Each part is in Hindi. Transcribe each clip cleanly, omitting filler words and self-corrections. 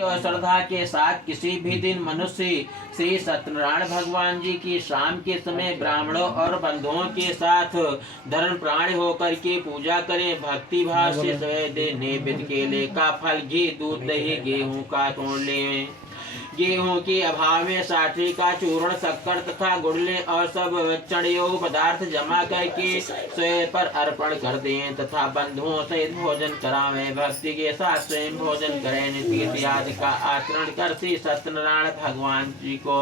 और श्रद्धा के साथ किसी भी दिन मनुष्य श्री सत्यनारायण भगवान जी की शाम के समय ब्राह्मणों और बंधुओं के साथ धर्म प्राण होकर के पूजा करें। भक्ति भाव से दे नैवेद्य केले का फल, घी, दूध, दही, गेहूं का तोड़ लें। गेहूं के अभाव में साठी का चूर्ण, शक्कर तथा गुड़ लें और सब चढ़योग पदार्थ जमा करके स्वयं पर अर्पण कर दें तथा बंधुओं सहित भोजन करावें। भक्ति के साथ स्वयं भोजन करें। नीति आदि का आचरण कर श्री सत्यनारायण भगवान जी को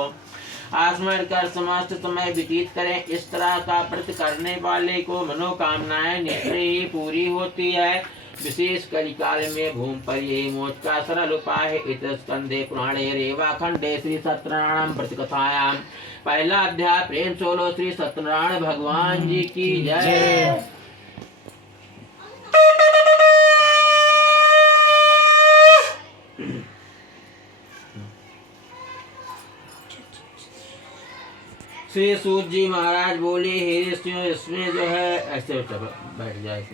आस्मरण कर समस्त समय व्यतीत करें। इस तरह का व्रत करने वाले को मनोकामनाएं निश्चय ही पूरी होती है। विशेष कलिकाल में भूमि पर यही मोक्ष का सरल उपाय है। इत स्कंदे पुराणे रेवा खंडे श्री सत्यनारायण व्रत कथायाम पहला अध्याय प्रेम सोलो श्री सत्यनारायण भगवान जी की जय। श्री सूत जी महाराज बोले, हे ऋषियों, इसमें जो है ऐसे बैठ जाए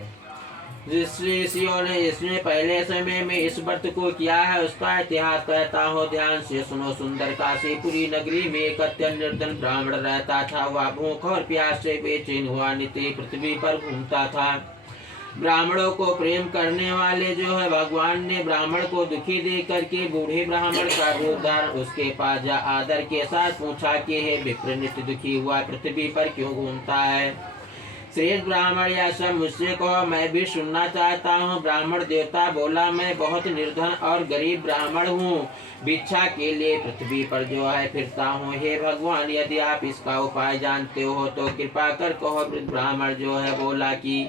ऋषियों ने इसमें पहले समय में इस व्रत को किया है, उसका इतिहास कहता हो। ध्यान से सुनो। सुंदर काशीपुरी नगरी में एक अत्यंत निर्धन ब्राह्मण रहता था। वह भूख और प्यास से बेचैन हुआ नित्य पृथ्वी पर घूमता था। ब्राह्मणों को प्रेम करने वाले जो है भगवान ने ब्राह्मण को दुखी देख करके बूढ़े ब्राह्मण का रूप धारण उसके पास जा आदर के साथ पूछा कि हे विप्र, नित्य दुखी हुआ पृथ्वी पर क्यों घूमता है? श्रेष्ठ ब्राह्मण, यह सब मुझसे कहो, मैं भी सुनना चाहता हूँ। ब्राह्मण देवता बोला, मैं बहुत निर्धन और गरीब ब्राह्मण हूँ, भिक्षा के लिए पृथ्वी पर जो है फिरता हूँ। हे भगवान, यदि आप इसका उपाय जानते हो तो कृपा कर कहो। वृद्ध ब्राह्मण जो है बोला कि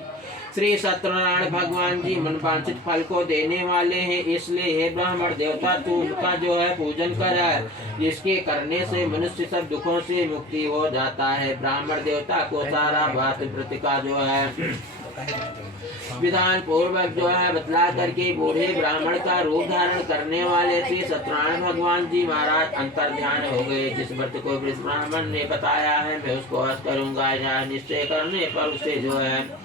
श्री सत्यनारायण भगवान जी मनवांछित फल को देने वाले हैं, इसलिए हे ब्राह्मण देवता, तू उनका जो है पूजन कर, जिसके करने से मनुष्य सब दुखों से मुक्ति हो जाता है। ब्राह्मण देवता को सारा बात व्रत का जो है विधान पूर्वक जो है बतला करके बूढ़े ब्राह्मण का रूप धारण करने वाले श्री सत्यनारायण भगवान जी महाराज अंतर ध्यान हो गए। जिस व्रत को ब्राह्मण ने बताया है मैं उसको अर्थ करूंगा। यह निश्चय करने पर उसे जो है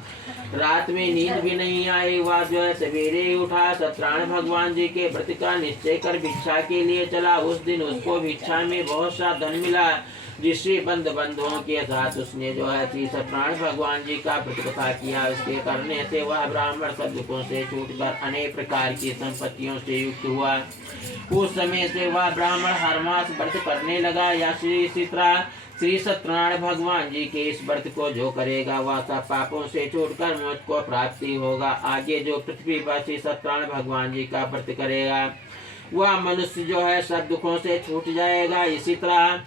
रात में नींद भी नहीं आई। वह जो है सवेरे उठा, सत्यनारायण भगवान जी के व्रत का निश्चय कर भिक्षा के लिए चला। उस दिन उसको भिक्षा में बहुत सा धन मिला, जिससे बंधुओं के साथ उसने जो है श्री सत्यनारायण भगवान जी का व्रत कथा किया। इसके करने से वह ब्राह्मण सब दुखों से छूटकर अनेक प्रकार की संपत्तियों से युक्त हुआ। उस समय से वह ब्राह्मण हर मास व्रत करने लगा। या इसी तरह श्री सत्यनारायण भगवान जी के इस व्रत को जो करेगा वह सब पापों से छूटकर मोक्ष को प्राप्ति होगा। आगे जो पृथ्वी पर श्री सत्यनारायण भगवान जी का व्रत करेगा वह मनुष्य जो है सब दुखों से छूट जाएगा। इसी तरह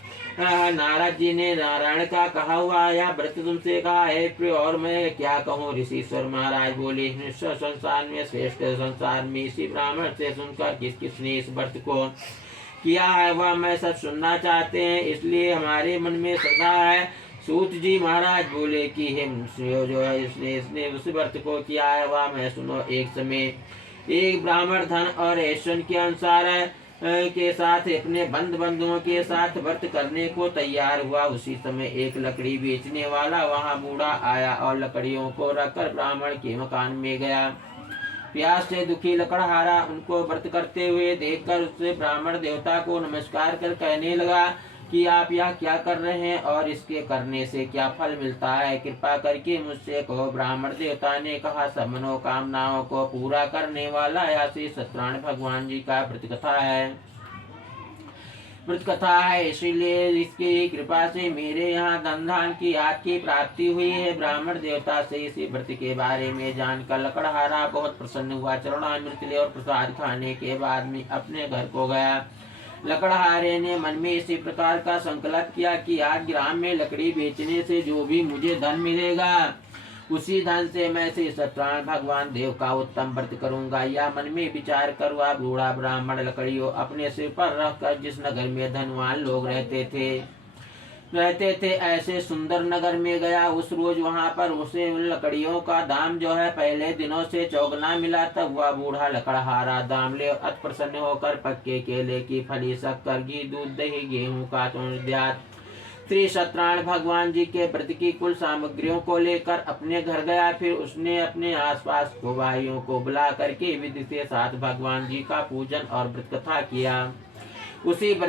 नारद जी ने नारायण का कहा हुआ यह व्रत तुमसे कहा है प्रिय, और मैं क्या कहूँ? ऋषिश्वर महाराज बोले, संसार में श्रेष्ठ संसार में इसी ब्राह्मण से सुनकर किसने इस व्रत को किया है वह मैं सब सुनना चाहते हैं, इसलिए हमारे मन में श्रद्धा है। सूत जी महाराज बोले कि हे जो है इसने उस व्रत को किया है वह मैं सुनो। एक समय एक ब्राह्मण धन और ऐश्वर्य के अनुसार के साथ अपने बंधुओं के साथ व्रत करने को तैयार हुआ। उसी समय एक लकड़ी बेचने वाला वहां बूढ़ा आया और लकड़ियों को रखकर ब्राह्मण के मकान में गया। प्यास से दुखी लकड़हारा उनको व्रत करते हुए देखकर उससे ब्राह्मण देवता को नमस्कार कर कहने लगा कि आप यह क्या कर रहे हैं और इसके करने से क्या फल मिलता है? कृपा करके मुझसे कहो। ब्राह्मण देवता ने कहा, सब मनोकामनाओं को पूरा करने वाला या श्री सत्यनारायण भगवान जी का व्रत कथा है, इसीलिए इसकी कृपा से मेरे यहाँ धन धान की आपकी प्राप्ति हुई है। ब्राह्मण देवता से इसी व्रत के बारे में जानकर लकड़हारा बहुत प्रसन्न हुआ। चरणामृत ले और प्रसाद खाने के बाद में अपने घर को गया। लकड़हारे ने मन में इसी प्रकार का संकल्प किया कि आज ग्राम में लकड़ी बेचने से जो भी मुझे धन मिलेगा उसी धन से मैं श्री सत्यनारायण भगवान देव का उत्तम व्रत करूंगा। यह मन में विचार कर वह बूढ़ा ब्राह्मण लकड़ियों अपने सिर पर रखकर जिस नगर में धनवान लोग रहते थे ऐसे सुंदर नगर में गया। उस रोज वहां पर उसे उन लकड़ियों का दाम जो है पहले दिनों से चौगुना मिला। तब वह बूढ़ा लकड़हारा दाम ले अति प्रसन्न होकर पक्के केले की फली, शक्कर, घी, दूध, दही, गेहूं का श्री सत्यनारायण भगवान जी के व्रत की कुल सामग्रियों को लेकर अपने घर गया। फिर उसने अपने आसपास को भाइयों को बुला करके विधि के साथ भगवान जी का पूजन और व्रत कथा किया। उसी व्रत